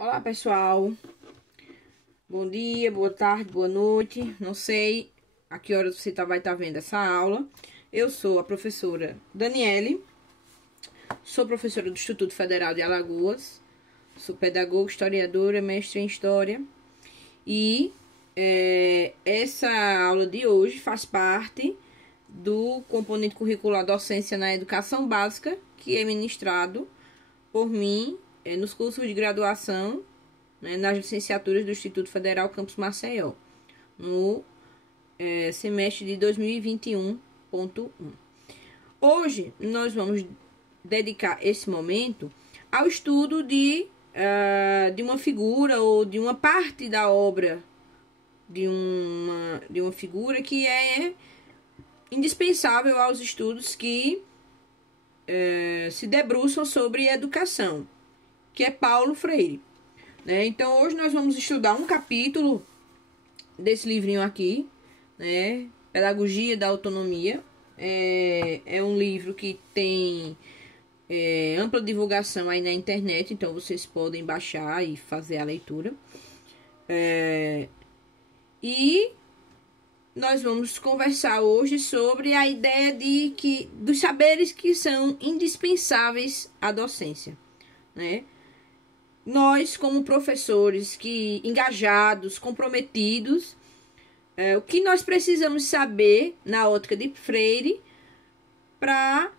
Olá, pessoal. Bom dia, boa tarde, boa noite. Não sei a que horas você vai estar vendo essa aula. Eu sou a professora Daniele. Sou professora do Instituto Federal de Alagoas. Sou pedagoga, historiadora, mestre em História. E essa aula de hoje faz parte do componente curricular Docência na Educação Básica, que é ministrado por mim nos cursos de graduação, nas licenciaturas do Instituto Federal Campus Maceió, no semestre de 2021.1. Hoje, nós vamos dedicar esse momento ao estudo de uma figura ou de uma parte da obra de uma figura que é indispensável aos estudos que se debruçam sobre educação, que é Paulo Freire. Então, hoje nós vamos estudar um capítulo desse livrinho aqui, Pedagogia da Autonomia. É um livro que tem ampla divulgação aí na internet, então vocês podem baixar e fazer a leitura. E nós vamos conversar hoje sobre a ideia dos saberes que são indispensáveis à docência, Nós, como professores engajados, comprometidos, o que nós precisamos saber na ótica de Freire para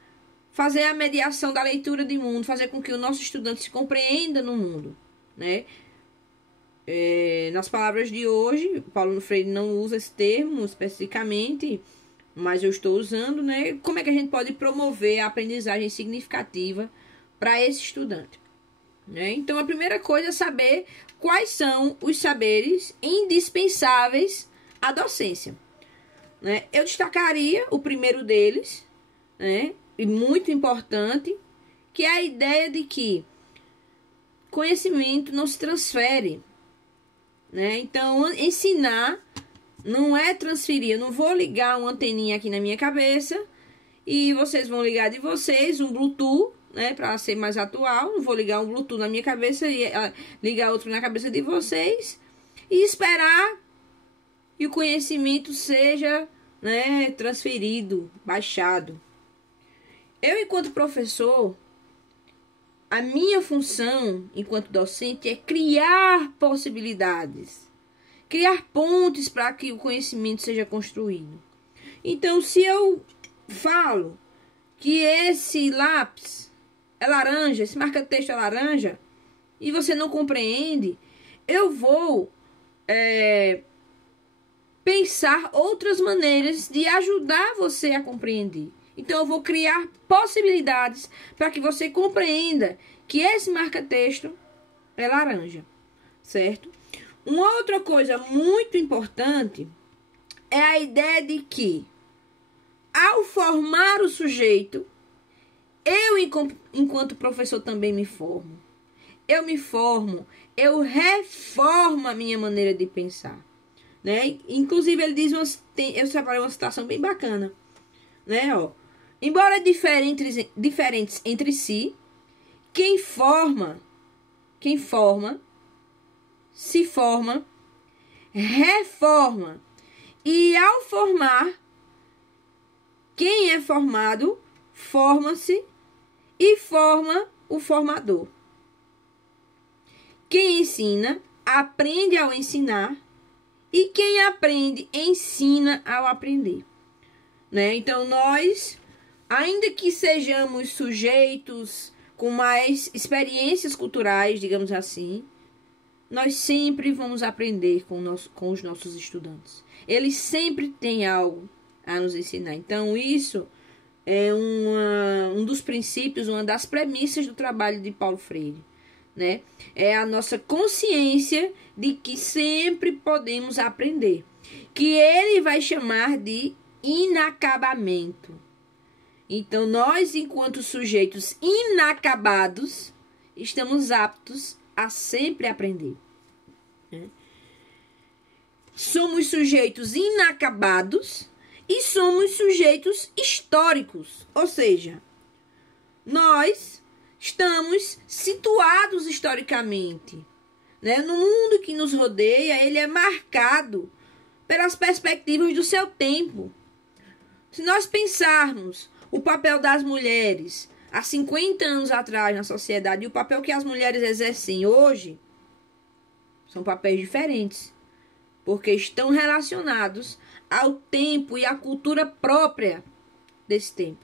fazer a mediação da leitura de mundo, fazer com que o nosso estudante se compreenda no mundo, nas palavras de hoje, Paulo Freire não usa esse termo especificamente, mas eu estou usando, Como é que a gente pode promover a aprendizagem significativa para esse estudante? Então, a primeira coisa é saber quais são os saberes indispensáveis à docência. Eu destacaria o primeiro deles, e muito importante, que é a ideia de que conhecimento não se transfere. Então, ensinar não é transferir. Eu não vou ligar uma anteninha aqui na minha cabeça e vocês vão ligar de vocês um Bluetooth, para ser mais atual. Não vou ligar um Bluetooth na minha cabeça e ligar outro na cabeça de vocês e esperar que o conhecimento seja transferido, baixado. Eu, enquanto professor, a minha função, enquanto docente, é criar possibilidades, criar pontes para que o conhecimento seja construído. Então, se eu falo que esse lápis é laranja, esse marca-texto é laranja, e você não compreende, eu vou pensar outras maneiras de ajudar você a compreender. Então, eu vou criar possibilidades para que você compreenda que esse marca-texto é laranja, certo? Uma outra coisa muito importante é a ideia de que, ao formar o sujeito, eu, enquanto professor, também me formo. Eu me formo, eu reformo a minha maneira de pensar. Inclusive, ele diz, eu separei uma citação bem bacana, Embora diferentes entre si, quem forma, se forma, reforma. E ao formar, quem é formado, forma-se e forma o formador. Quem ensina, aprende ao ensinar. E quem aprende, ensina ao aprender. Então, nós, ainda que sejamos sujeitos com mais experiências culturais, digamos assim, nós sempre vamos aprender com os nossos estudantes. Eles sempre têm algo a nos ensinar. Então, isso é um dos princípios, uma das premissas do trabalho de Paulo Freire. É a nossa consciência de que sempre podemos aprender. Que ele vai chamar de inacabamento. Então, nós, enquanto sujeitos inacabados, estamos aptos a sempre aprender. Somos sujeitos inacabados e somos sujeitos históricos. Ou seja, nós estamos situados historicamente. né? No mundo que nos rodeia, ele é marcado pelas perspectivas do seu tempo. Se nós pensarmos o papel das mulheres há 50 anos atrás na sociedade e o papel que as mulheres exercem hoje, são papéis diferentes, porque estão relacionados ao tempo e à cultura própria desse tempo,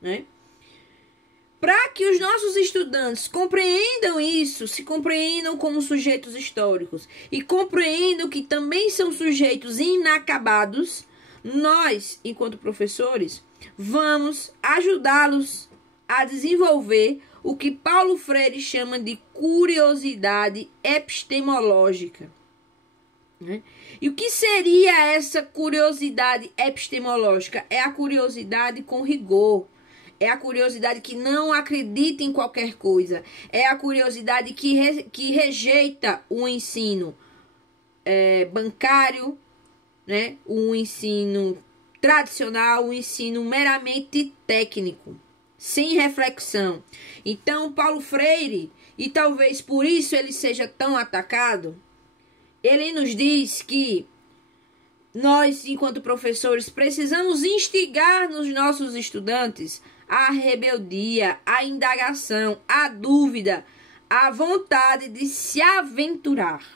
né? Para que os nossos estudantes compreendam isso, se compreendam como sujeitos históricos e compreendam que também são sujeitos inacabados, nós, enquanto professores, vamos ajudá-los a desenvolver o que Paulo Freire chama de curiosidade epistemológica, né? E o que seria essa curiosidade epistemológica? É a curiosidade com rigor. É a curiosidade que não acredita em qualquer coisa. É a curiosidade que rejeita o ensino bancário, né? O ensino tradicional, o ensino meramente técnico, sem reflexão. Então, Paulo Freire, e talvez por isso ele seja tão atacado, ele nos diz que nós, enquanto professores, precisamos instigar nos nossos estudantes a rebeldia, a indagação, a dúvida, a vontade de se aventurar,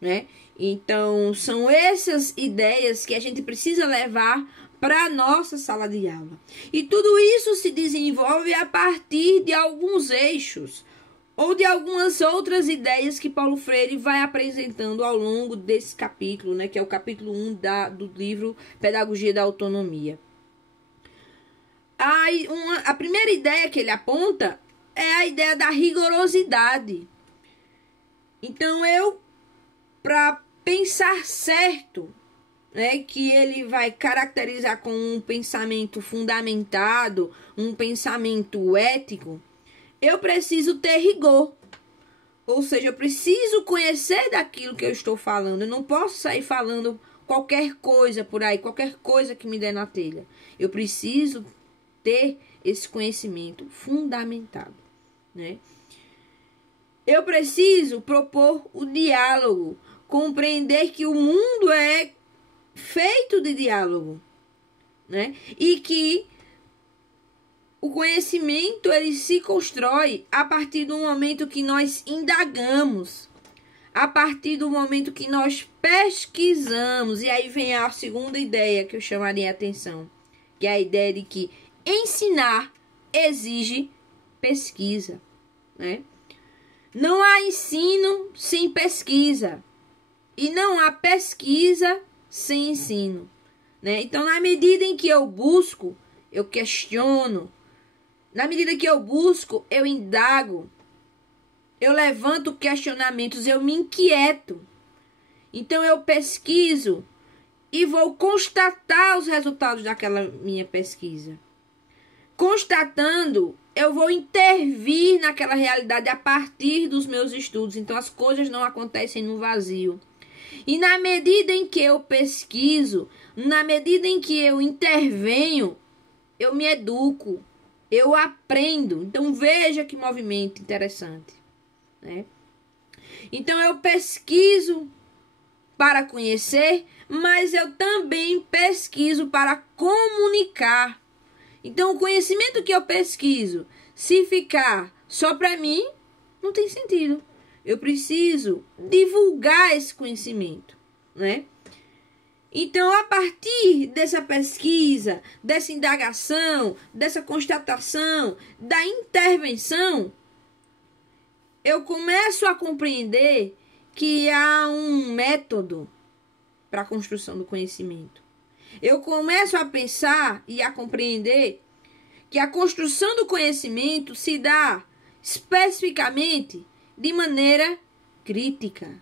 né? Então, são essas ideias que a gente precisa levar para a nossa sala de aula. E tudo isso se desenvolve a partir de alguns eixos ou de algumas outras ideias que Paulo Freire vai apresentando ao longo desse capítulo, né, que é o capítulo 1 do livro Pedagogia da Autonomia. A primeira ideia que ele aponta é a ideia da rigorosidade. Então, para pensar certo, né, que ele vai caracterizar como um pensamento fundamentado, um pensamento ético, eu preciso ter rigor. Ou seja, eu preciso conhecer daquilo que eu estou falando. Eu não posso sair falando qualquer coisa por aí, qualquer coisa que me der na telha. Eu preciso ter esse conhecimento fundamentado, né? Eu preciso propor o diálogo, compreender que o mundo é feito de diálogo, né? E que o conhecimento ele se constrói a partir do momento que nós indagamos, a partir do momento que nós pesquisamos. E aí vem a segunda ideia que eu chamaria a atenção, que é a ideia de que ensinar exige pesquisa, né? Não há ensino sem pesquisa e não há pesquisa sem ensino, né? Então, na medida em que eu busco, eu questiono. Na medida que eu busco, eu indago. Eu levanto questionamentos, eu me inquieto. Então, eu pesquiso e vou constatar os resultados daquela minha pesquisa. Constatando, eu vou intervir naquela realidade a partir dos meus estudos. Então, as coisas não acontecem no vazio. E na medida em que eu pesquiso, na medida em que eu intervenho, eu me educo, eu aprendo. Então, veja que movimento interessante, né? Então, eu pesquiso para conhecer, mas eu também pesquiso para comunicar. Então, o conhecimento que eu pesquiso, se ficar só para mim, não tem sentido. Eu preciso divulgar esse conhecimento, né? Então, a partir dessa pesquisa, dessa indagação, dessa constatação, da intervenção, eu começo a compreender que há um método para a construção do conhecimento. Eu começo a pensar e a compreender que a construção do conhecimento se dá especificamente de maneira crítica.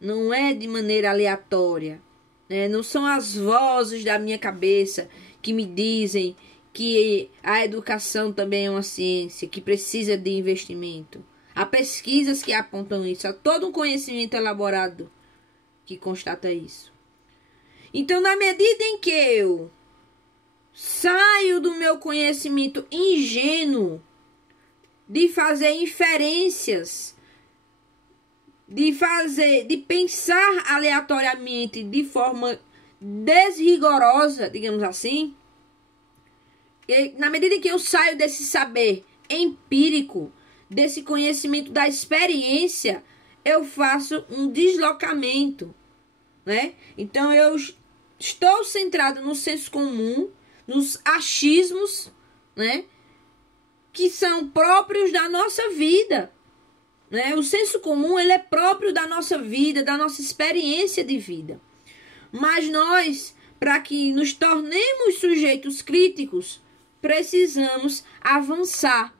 Não é de maneira aleatória, né? Não são as vozes da minha cabeça que me dizem que a educação também é uma ciência, que precisa de investimento. Há pesquisas que apontam isso, há todo um conhecimento elaborado que constata isso. Então, na medida em que eu saio do meu conhecimento ingênuo de fazer inferências de pensar aleatoriamente de forma desrigorosa, digamos assim, e na medida em que eu saio desse saber empírico, desse conhecimento da experiência, eu faço um deslocamento, né? Então eu estou centrado no senso comum, nos achismos, né, que são próprios da nossa vida, né? O senso comum, ele é próprio da nossa vida, da nossa experiência de vida. Mas nós, para que nos tornemos sujeitos críticos, precisamos avançar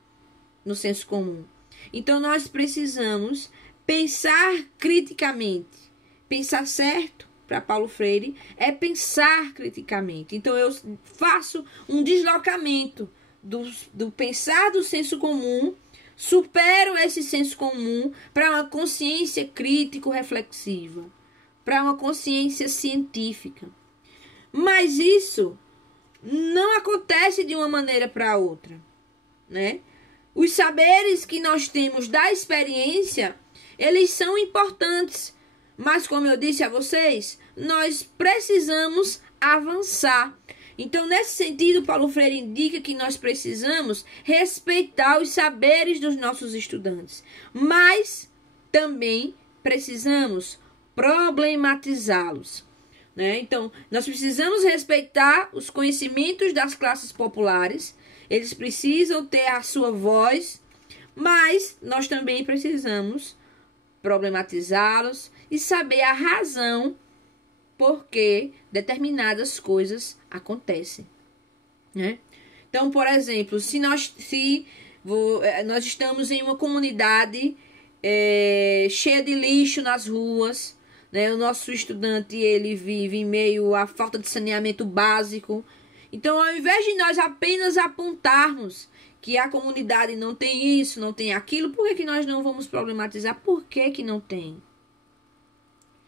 no senso comum. Então nós precisamos pensar criticamente. Pensar certo, para Paulo Freire, é pensar criticamente. Então eu faço um deslocamento do pensar do senso comum, supero esse senso comum para uma consciência crítico-reflexiva, para uma consciência científica. Mas isso não acontece de uma maneira para outra, né? Os saberes que nós temos da experiência, eles são importantes, mas como eu disse a vocês, nós precisamos avançar. Então, nesse sentido, Paulo Freire indica que nós precisamos respeitar os saberes dos nossos estudantes, mas também precisamos problematizá-los, né? Então, nós precisamos respeitar os conhecimentos das classes populares, eles precisam ter a sua voz, mas nós também precisamos problematizá-los e saber a razão por que determinadas coisas acontecem, né? Então, por exemplo, se nós estamos em uma comunidade cheia de lixo nas ruas, né? O nosso estudante, ele vive em meio à falta de saneamento básico. Então, ao invés de nós apenas apontarmos que a comunidade não tem isso, não tem aquilo, por que nós não vamos problematizar? Por que não tem?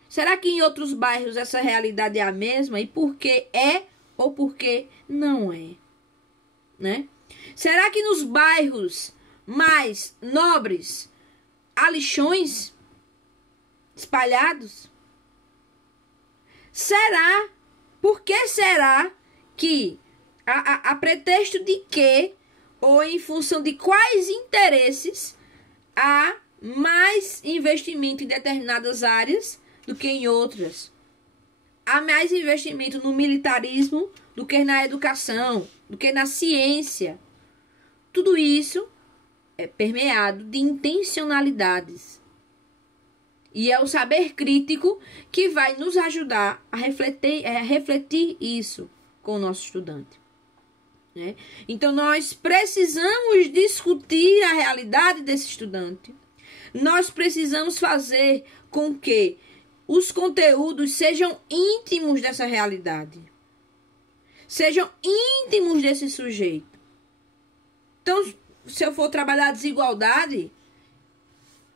Será que em outros bairros essa realidade é a mesma? E por que é ou por que não é? Né? Será que nos bairros mais nobres há lixões espalhados? Será? Por que será que, a pretexto de que, ou em função de quais interesses, há mais investimento em determinadas áreas do que em outras? Há mais investimento no militarismo do que na educação, do que na ciência. Tudo isso é permeado de intencionalidades. E é o saber crítico que vai nos ajudar a refletir isso com o nosso estudante, né? Então, nós precisamos discutir a realidade desse estudante. Nós precisamos fazer com que os conteúdos sejam íntimos dessa realidade. Sejam íntimos desse sujeito. Então, se eu for trabalhar a desigualdade,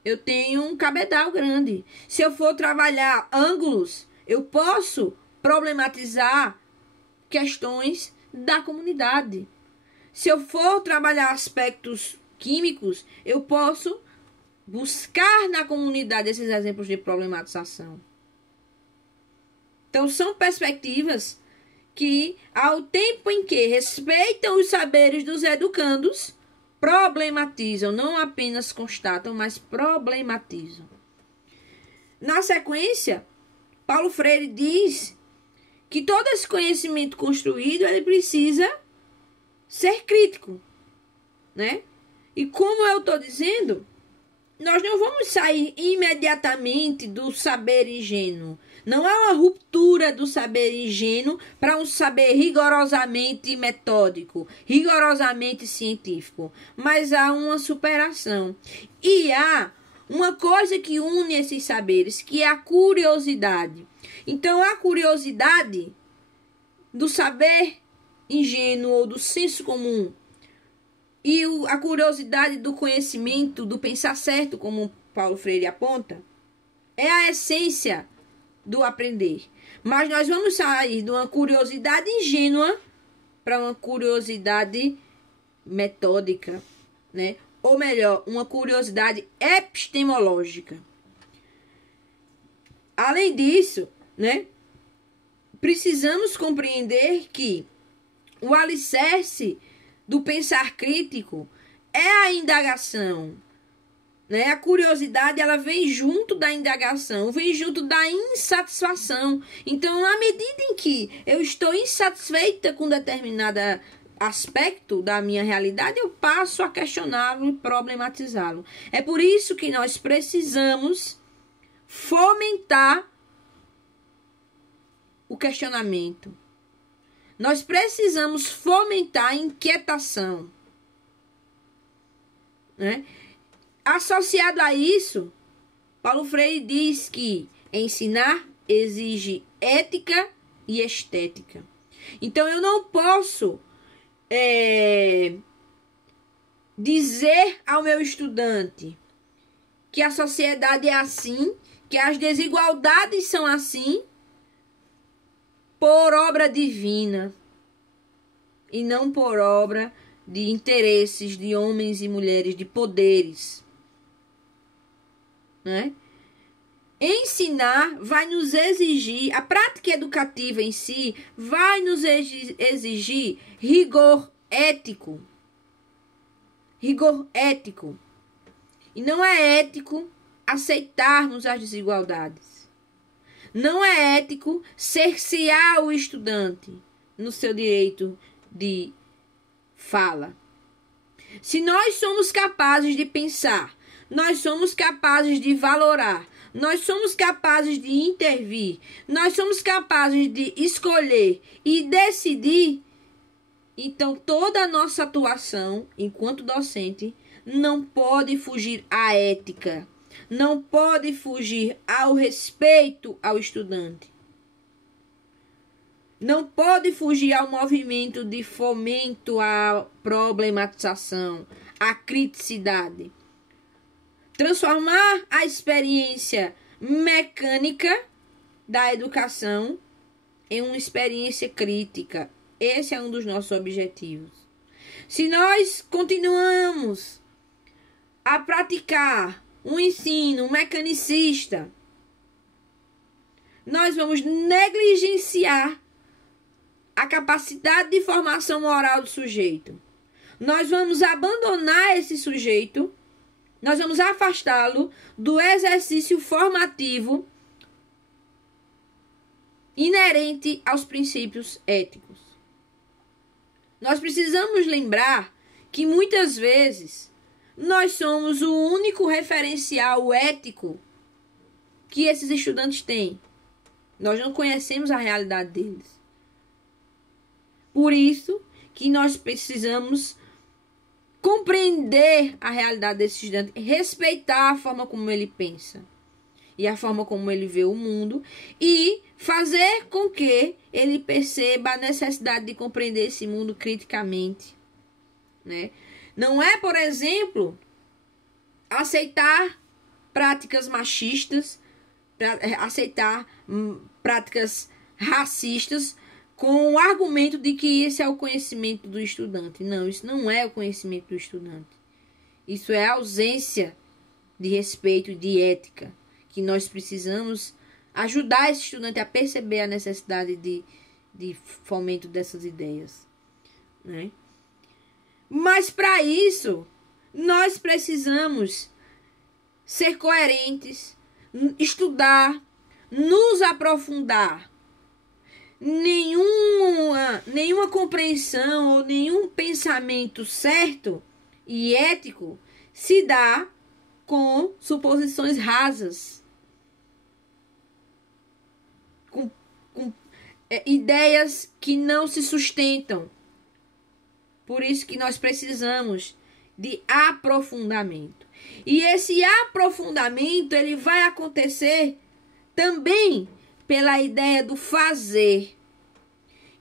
eu tenho um cabedal grande. Se eu for trabalhar ângulos, eu posso problematizar questões da comunidade. Se eu for trabalhar aspectos químicos, eu posso buscar na comunidade esses exemplos de problematização. Então, são perspectivas que, ao tempo em que respeitam os saberes dos educandos, problematizam, não apenas constatam, mas problematizam. Na sequência, Paulo Freire diz que todo esse conhecimento construído, ele precisa ser crítico, né? E como eu estou dizendo, nós não vamos sair imediatamente do saber ingênuo. Não há uma ruptura do saber ingênuo para um saber rigorosamente metódico, rigorosamente científico. Mas há uma superação. E há uma coisa que une esses saberes, que é a curiosidade. Então, a curiosidade do saber ingênuo ou do senso comum e a curiosidade do conhecimento, do pensar certo, como Paulo Freire aponta, é a essência do aprender. Mas nós vamos sair de uma curiosidade ingênua para uma curiosidade metódica, né? Ou melhor, uma curiosidade epistemológica. Além disso, né, precisamos compreender que o alicerce do pensar crítico é a indagação, né? A curiosidade, ela vem junto da indagação, vem junto da insatisfação. Então, na medida em que eu estou insatisfeita com determinado aspecto da minha realidade, eu passo a questioná-lo e problematizá-lo. É por isso que nós precisamos fomentar o questionamento. Nós precisamos fomentar a inquietação, né? Associado a isso, Paulo Freire diz que ensinar exige ética e estética. Então, eu não posso dizer ao meu estudante que a sociedade é assim, que as desigualdades são assim, por obra divina e não por obra de interesses de homens e mulheres, de poderes, né? Ensinar vai nos exigir, a prática educativa em si vai nos exigir rigor ético. Rigor ético. E não é ético aceitarmos as desigualdades. Não é ético cercear o estudante no seu direito de fala. Se nós somos capazes de pensar, nós somos capazes de valorar, nós somos capazes de intervir, nós somos capazes de escolher e decidir, então toda a nossa atuação enquanto docente não pode fugir à ética, não pode fugir ao respeito ao estudante. Não pode fugir ao movimento de fomento à problematização, à criticidade. Transformar a experiência mecânica da educação em uma experiência crítica. Esse é um dos nossos objetivos. Se nós continuamos a praticar um ensino mecanicista, nós vamos negligenciar a capacidade de formação moral do sujeito. Nós vamos abandonar esse sujeito, nós vamos afastá-lo do exercício formativo inerente aos princípios éticos. Nós precisamos lembrar que muitas vezes nós somos o único referencial ético que esses estudantes têm. Nós não conhecemos a realidade deles. Por isso que nós precisamos compreender a realidade desse estudante, respeitar a forma como ele pensa e a forma como ele vê o mundo e fazer com que ele perceba a necessidade de compreender esse mundo criticamente, né? Não é, por exemplo, aceitar práticas machistas, aceitar práticas racistas com o argumento de que esse é o conhecimento do estudante. Não, isso não é o conhecimento do estudante. Isso é a ausência de respeito e de ética, que nós precisamos ajudar esse estudante a perceber a necessidade de fomento dessas ideias, né? Mas para isso, nós precisamos ser coerentes, estudar, nos aprofundar. Nenhuma compreensão ou nenhum pensamento certo e ético se dá com suposições rasas, com ideias que não se sustentam. Por isso que nós precisamos de aprofundamento. E esse aprofundamento, ele vai acontecer também pela ideia do fazer.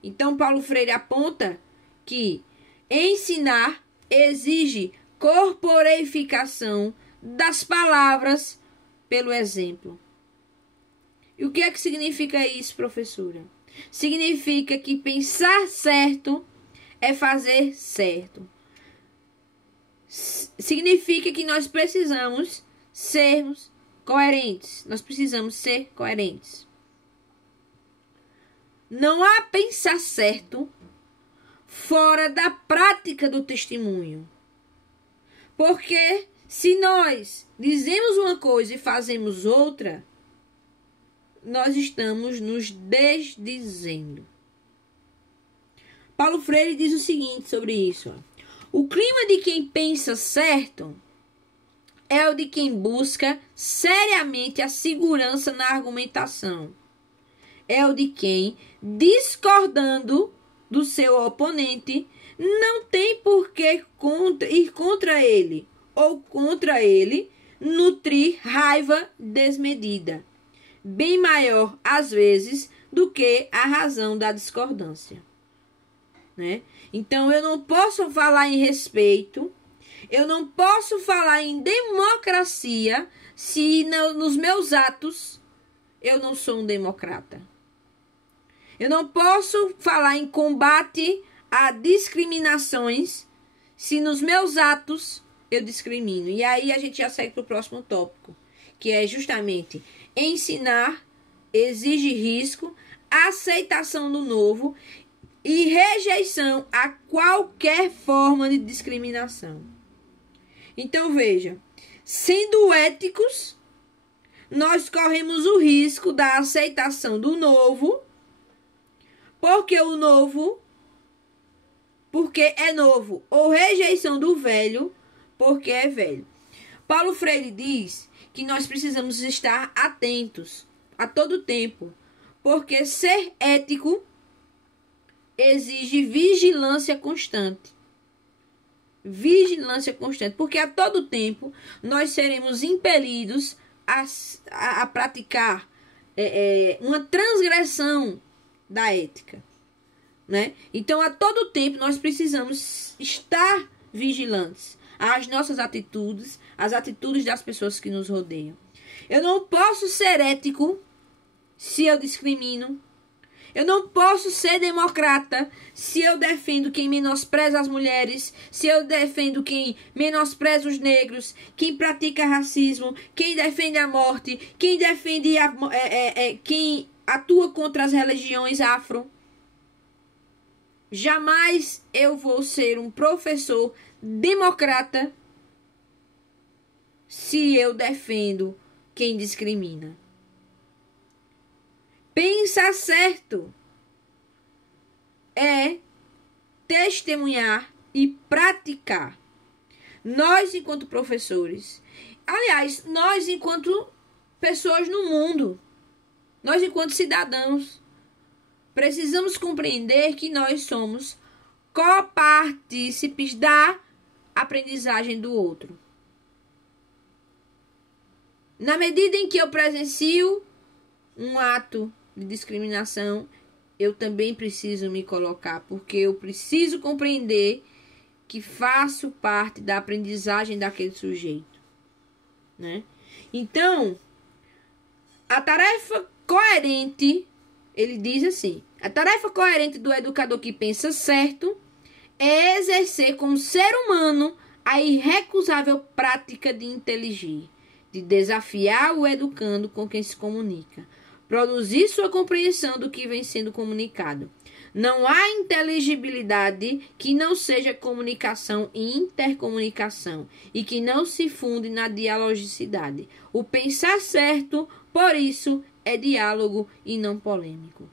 Então, Paulo Freire aponta que ensinar exige corporeificação das palavras pelo exemplo. E o que é que significa isso, professora? Significa que pensar certo é fazer certo. Significa que nós precisamos sermos coerentes. Nós precisamos ser coerentes. Não há pensar certo fora da prática do testemunho. Porque se nós dizemos uma coisa e fazemos outra, nós estamos nos desdizendo. Paulo Freire diz o seguinte sobre isso. O clima de quem pensa certo é o de quem busca seriamente a segurança na argumentação. É o de quem, discordando do seu oponente, não tem por que ir contra ele ou contra ele nutrir raiva desmedida, bem maior às vezes do que a razão da discordância, né? Então eu não posso falar em respeito, eu não posso falar em democracia se nos meus atos eu não sou um democrata. Eu não posso falar em combate a discriminações se nos meus atos eu discrimino. E aí a gente já segue para o próximo tópico, que é justamente ensinar exige risco, aceitação do novo e rejeição a qualquer forma de discriminação. Então veja, sendo éticos, nós corremos o risco da aceitação do novo, porque é novo, ou rejeição do velho, porque é velho. Paulo Freire diz que nós precisamos estar atentos a todo tempo, porque ser ético exige vigilância constante. Vigilância constante, porque a todo tempo nós seremos impelidos a praticar uma transgressão da ética, né? Então, a todo tempo nós precisamos estar vigilantes às nossas atitudes, às atitudes das pessoas que nos rodeiam. Eu não posso ser ético se eu discrimino. Eu não posso ser democrata se eu defendo quem menospreza as mulheres, se eu defendo quem menospreza os negros, quem pratica racismo, quem defende a morte, quem defende quem atua contra as religiões afro. Jamais eu vou ser um professor democrata se eu defendo quem discrimina. Pensar certo é testemunhar e praticar. Nós, enquanto professores, aliás, nós, enquanto pessoas no mundo, nós, enquanto cidadãos, precisamos compreender que nós somos copartícipes da aprendizagem do outro. Na medida em que eu presencio um ato de discriminação, eu também preciso me colocar, porque eu preciso compreender que faço parte da aprendizagem daquele sujeito, né? Então, a tarefa coerente, ele diz assim, a tarefa coerente do educador que pensa certo é exercer como ser humano a irrecusável prática de inteligir, de desafiar o educando com quem se comunica, produzir sua compreensão do que vem sendo comunicado. Não há inteligibilidade que não seja comunicação e intercomunicação e que não se funde na dialogicidade. O pensar certo, por isso, é diálogo e não polêmico.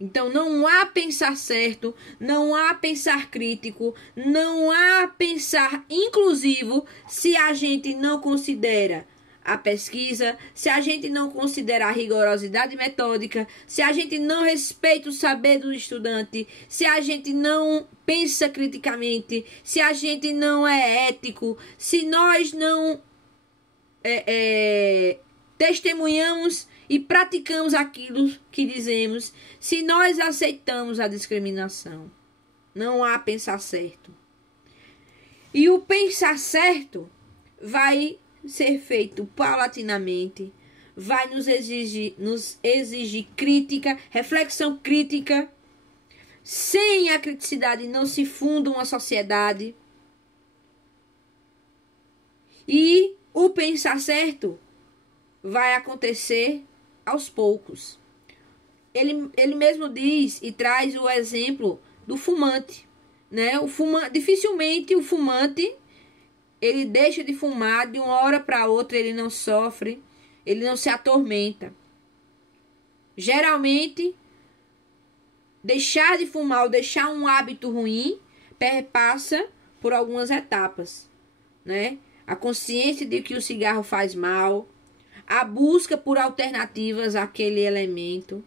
Então, não há pensar certo, não há pensar crítico, não há pensar inclusivo se a gente não considera a pesquisa, se a gente não considera a rigorosidade metódica, se a gente não respeita o saber do estudante, se a gente não pensa criticamente, se a gente não é ético, se nós não testemunhamos e praticamos aquilo que dizemos, se nós aceitamos a discriminação. Não há pensar certo. E o pensar certo vai ser feito paulatinamente, vai nos exigir crítica, reflexão crítica. Sem a criticidade não se funda uma sociedade. E pensar certo vai acontecer aos poucos. Ele mesmo diz e traz o exemplo do fumante, né? Dificilmente o fumante ele deixa de fumar de uma hora para outra, ele não sofre, ele não se atormenta. Geralmente, deixar de fumar ou deixar um hábito ruim perpassa por algumas etapas, né? A consciência de que o cigarro faz mal, a busca por alternativas àquele elemento,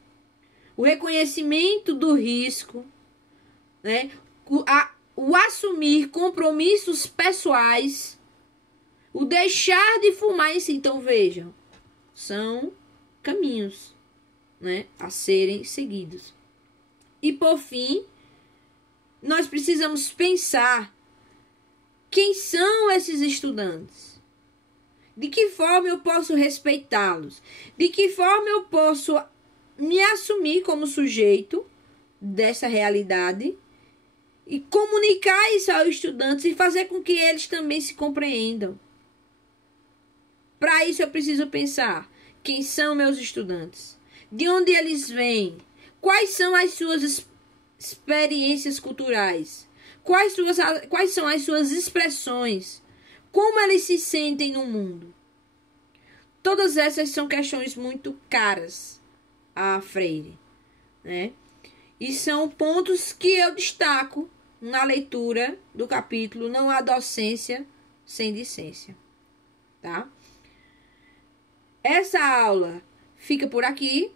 o reconhecimento do risco, né? O assumir compromissos pessoais, o deixar de fumar em si. Então, vejam, são caminhos, né, a serem seguidos. E, por fim, nós precisamos pensar quem são esses estudantes. De que forma eu posso respeitá-los? De que forma eu posso me assumir como sujeito dessa realidade e comunicar isso aos estudantes e fazer com que eles também se compreendam. Para isso eu preciso pensar quem são meus estudantes, de onde eles vêm, quais são as suas experiências culturais, quais são as suas expressões, como eles se sentem no mundo. Todas essas são questões muito caras a Freire, né? E são pontos que eu destaco na leitura do capítulo Não há docência sem discência, tá? Essa aula fica por aqui.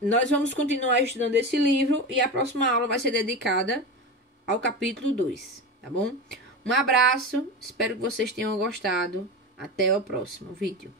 Nós vamos continuar estudando esse livro e a próxima aula vai ser dedicada ao capítulo 2, tá bom? Um abraço, espero que vocês tenham gostado. Até o próximo vídeo.